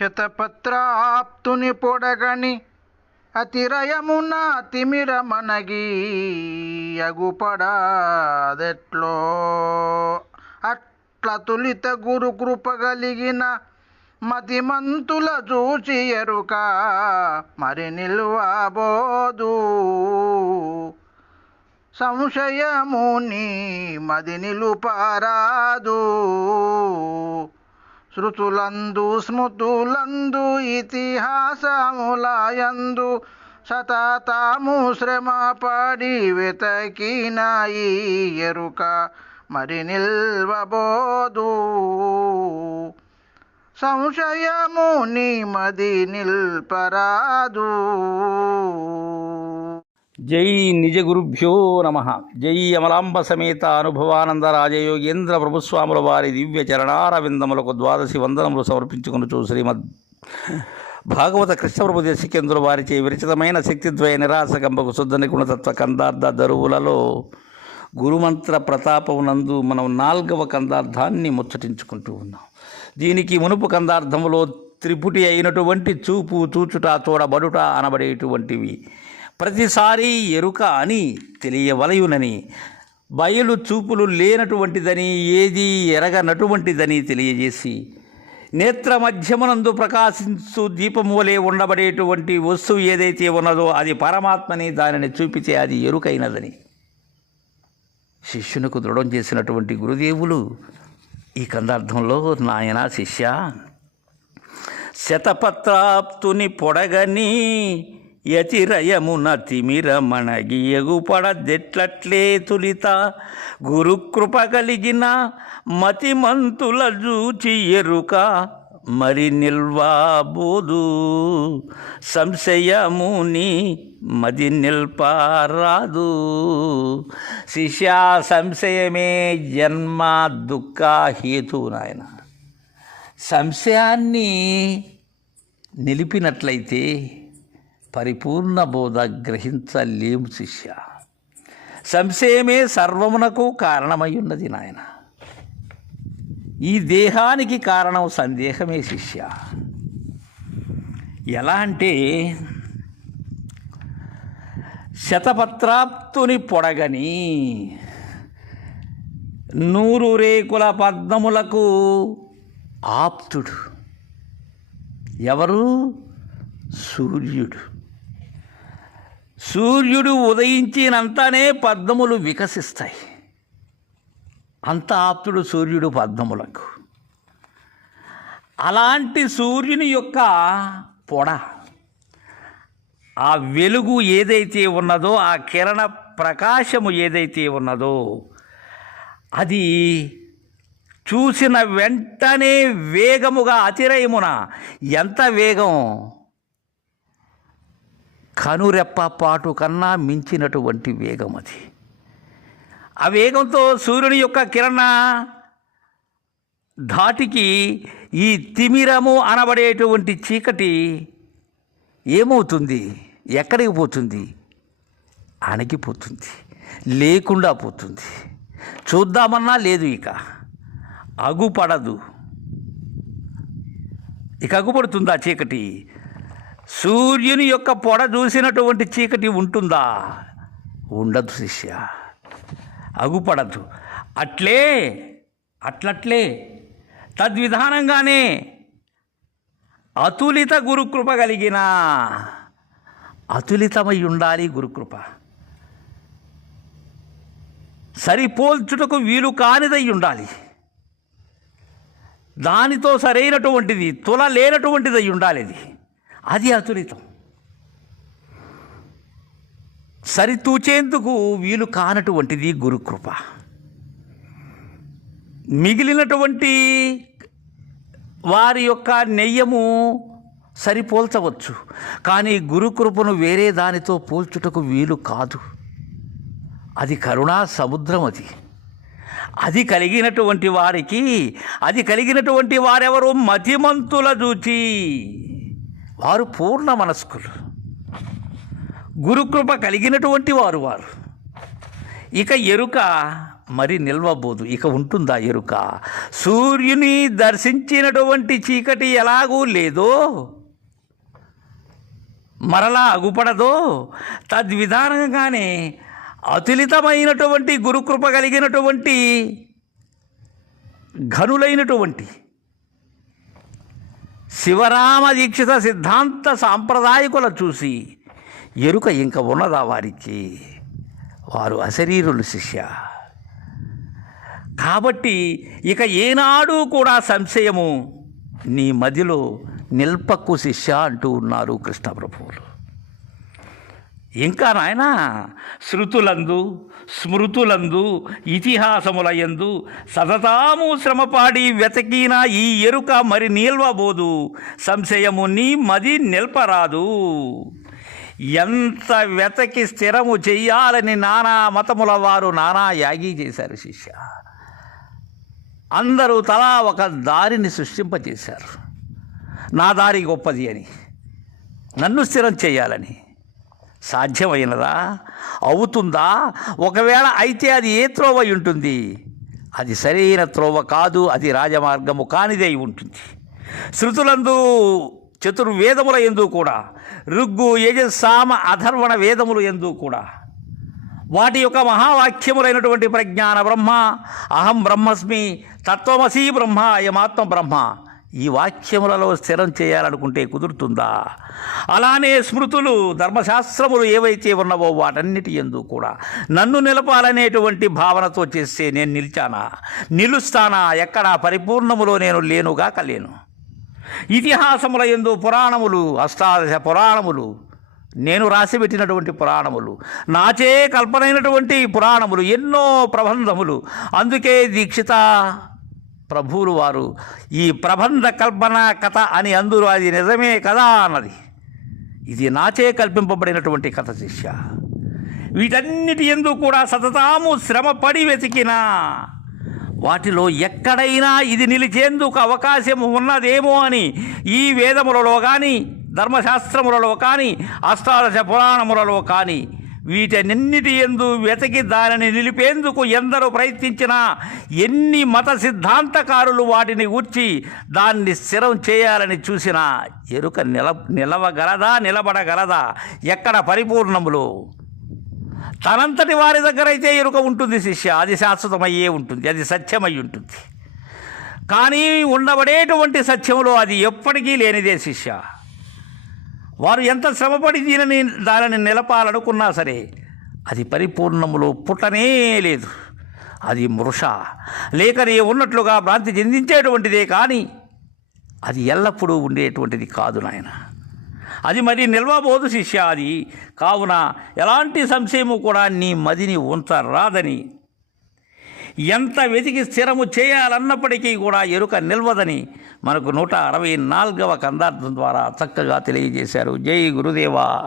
శతపత్రాప్తుని పొడగని అతిరయమున తిమిరమనగి అగుపడాదెట్లో. అట్ల తులిత గురు కృప కలిగిన మతిమంతుల చూచి ఎరుక మరి నిల్వబోదు. సంశయముని మది నిలుపారాదు. శృతులందు స్మృతులందు ఇతిహాసములయందు సతతము శ్రమ పడి వెతకినాయి ఎరుక మరి నిల్వబోదు. సంశయము నీ మది నిల్పరాదు. జై నిజ గురుభ్యో నమ. జై అమలాంబ సమేత అనుభవానంద రాజయోగేంద్ర ప్రభుస్వాముల వారి దివ్య చరణారవిందములకు ద్వాదశి వందనములు సమర్పించుకునుచు శ్రీమద్ భాగవత కృష్ణప్రభు దేశికేంద్రుల వారిచే విరచితమైన శక్తిద్వయ నిరాశకంబకు శుద్ధ నిగుణతత్వ కందార్థ దరువులలో గురుమంత్ర ప్రతాపమునందు మనం నాల్గవ కందార్థాన్ని ముచ్చటించుకుంటూ ఉన్నాం. దీనికి మునుపు కందార్థములో త్రిపుటి అయినటువంటి చూపు చూచుట చూడబడుట అనబడేటువంటివి. ప్రతిసారి ఎరుక అని తెలియవలయునని బయలు చూపులు లేనటువంటిదని ఏది ఎరగనటువంటిదని తెలియజేసి నేత్ర మధ్యమునందు ప్రకాశించు దీపము వలె ఉండబడేటువంటి వస్తువు ఏదైతే ఉన్నదో అది పరమాత్మని దానిని చూపితే అది ఎరుకైనదని. శిష్యునికి దృఢం చేసినటువంటి గురుదేవులు ఈ కందార్థంలో నాయన శిష్య శతపత్రాప్తుని పొడగని యతిరయమున తిమిరమణగి ఎగుపడదెట్లట్లే తులిత. గురుకృప కలిగిన మతిమంతుల జూచి ఎరుక. మరి నిల్వాబోదు సంశయముని మది నిల్పారాదు. శిష్య సంశయమే జన్మ దుఃఖ హేతు నాయన. సంశయాన్ని నిలిపినట్లయితే పరిపూర్ణ బోధ గ్రహించలేము శిష్య. సంశయమే సర్వమునకు కారణమై ఉన్నది నాయన. ఈ దేహానికి కారణం సందేహమే శిష్య. ఎలా అంటే శతపత్రాప్తుని పొడగని నూరు రేకుల పద్మములకు ఆప్తుడు. ఎవరు? సూర్యుడు. సూర్యుడు ఉదయించినంతనే పద్మములు వికసిస్తాయి. అంత ఆప్తుడు సూర్యుడు పద్మములకు. అలాంటి సూర్యుని యొక్క పొడ ఆ వెలుగు ఏదైతే ఉన్నదో ఆ కిరణ ప్రకాశము ఏదైతే ఉన్నదో అది చూసిన వెంటనే వేగముగా అతిరయమున. ఎంత వేగం? కనురెప్ప పాటు కన్నా మించినటువంటి వేగం అది. ఆ వేగంతో సూర్యుని యొక్క కిరణ ధాటికి ఈ తిమిరము అనబడేటువంటి చీకటి ఏమవుతుంది? ఎక్కడికి పోతుంది? అణిగిపోతుంది లేకుండా పోతుంది. చూద్దామన్నా లేదు ఇక. అగుపడదు. ఇక అగుపడుతుందా చీకటి? సూర్యుని యొక్క పొడ చూసినటువంటి చీకటి ఉంటుందా? ఉండదు శిష్య. అగుపడదు. అట్లే అట్లట్లే. తద్విధానంగానే అతులిత గురుకృప కలిగిన అతులితమై ఉండాలి గురుకృప. సరిపోల్చుటకు వీలు కానిదై ఉండాలి. దానితో సరైనటువంటిది తుల లేనటువంటిది అయి ఉండాలి అది అది అతులితం సరితూచేందుకు వీలు కానటువంటిది గురుకృప. మిగిలినటువంటి వారి యొక్క నెయ్యము సరిపోల్చవచ్చు కానీ గురుకృపను వేరే దానితో పోల్చుటకు వీలు కాదు. అది కరుణా సముద్రం అది. అది కలిగినటువంటి వారికి అది కలిగినటువంటి వారెవరు మతిమంతుల చూచి వారు పూర్ణ మనస్కులు. గురుకృప కలిగినటువంటి వారు వారు. ఇక ఎరుక మరి నిల్వబోదు. ఇక ఉంటుందా ఎరుక? సూర్యుని దర్శించినటువంటి చీకటి ఎలాగూ లేదో మరలా అగుపడదో తద్విధానంగానే అతులితమైనటువంటి గురుకృప కలిగినటువంటి ఘనులైనటువంటి శివరామ దీక్షిత సిద్ధాంత సాంప్రదాయకుల చూసి ఎరుక ఇంక ఉన్నదా వారికి వారు అశరీరులు శిష్య. కాబట్టి ఇక ఏనాడు కూడా సంశయము నీ మదిలో నిల్పక్కు శిష్య అంటూ ఉన్నారు కృష్ణ ప్రభువులు ఇంకా నాయన శృతులందు స్మృతులందు ఇతిహాసములయందు సతతాము శ్రమపాడి వెతకిన ఈ ఎరుక మరి నిల్వబోదు. సంశయము నీ మది నిల్పరాదు. ఎంత వెతకి స్థిరము చెయ్యాలని నానా మతముల వారు నానా యాగి చేశారు శిష్య. అందరూ తలా ఒక దారిని సృష్టింపజేశారు. నా దారి గొప్పది అని నన్ను స్థిరం చేయాలని. సాధ్యమైనదా? అవుతుందా? ఒకవేళ అయితే అది ఏ త్రోవ ఉంటుంది? అది సరైన త్రోవ కాదు అది రాజమార్గము కానిదై ఉంటుంది. శృతులందు చతుర్వేదముల ఎందు కూడా రుగ్గు యజసామ అధర్వణ వేదములు ఎందు కూడా వాటి యొక్క మహావాక్యములైనటువంటి ప్రజ్ఞాన బ్రహ్మ అహం బ్రహ్మస్మి తత్వమసీ బ్రహ్మ అయమాత్మ బ్రహ్మ ఈ వాక్యములలో స్థిరం చేయాలనుకుంటే కుదురుతుందా? అలానే స్మృతులు ధర్మశాస్త్రములు ఏవైతే ఉన్నవో వాటన్నిటి ఎందు కూడా నన్ను నిలపాలనేటువంటి భావనతో చేస్తే నేను నిలిచానా? నిలుస్తానా? ఎక్కడా? పరిపూర్ణములో నేను లేనుగాక లేను ఇతిహాసముల ఎందు పురాణములు అష్టాదశ పురాణములు నేను రాసిపెట్టినటువంటి పురాణములు నాచే కల్పనైనటువంటి పురాణములు ఎన్నో ప్రబంధములు అందుకే దీక్షిత. ప్రభువులు వారు ఈ ప్రబంధ కల్పన కథ అని అందరూ అది నిజమే కదా అన్నది. ఇది నాచే కల్పింపబడినటువంటి కథ శిష్య. వీటన్నిటి ఎందు కూడా సతతాము శ్రమపడి వెతికినా వాటిలో ఎక్కడైనా ఇది నిలిచేందుకు అవకాశం ఉన్నదేమో అని ఈ వేదములలో కానీ ధర్మశాస్త్రములలో కానీ అష్టాదశ పురాణములలో కానీ వీటన్నిటి ఎందు వెతికి దానిని నిలిపేందుకు ఎందరో ప్రయత్నించినా ఎన్ని మత సిద్ధాంతకారులు వాటిని గూర్చి దాన్ని స్థిరం చేయాలని చూసినా ఎరుక నిల నిలవగలదా నిలబడగలదా? ఎక్కడ పరిపూర్ణములో? తనంతటి వారి దగ్గర అయితే ఎరుక ఉంటుంది శిష్య. అది శాశ్వతమయ్యే ఉంటుంది. అది సత్యమై ఉంటుంది. కానీ ఉండబడేటువంటి సత్యములో అది ఎప్పటికీ లేనిదే శిష్య. వారు ఎంత శ్రమపడి దీనిని దానిని నిలపాలనుకున్నా సరే అది పరిపూర్ణములో పుట్టనే లేదు. అది మృష. లేకనే ఉన్నట్లుగా భ్రాంతి చెందించేటువంటిదే కానీ అది ఎల్లప్పుడూ ఉండేటువంటిది కాదు నాయన. అది మరి నిల్వబోదు శిష్య అది. కావున ఎలాంటి సంశయము కూడా నీ మదిని ఉంచరాదని ఎంత వెతికి స్థిరము చేయాలన్నప్పటికీ కూడా ఎరుక నిల్వదని మనకు నూట అరవై నాలుగవ కందార్థం ద్వారా చక్కగా తెలియజేశారు. జై గురుదేవా.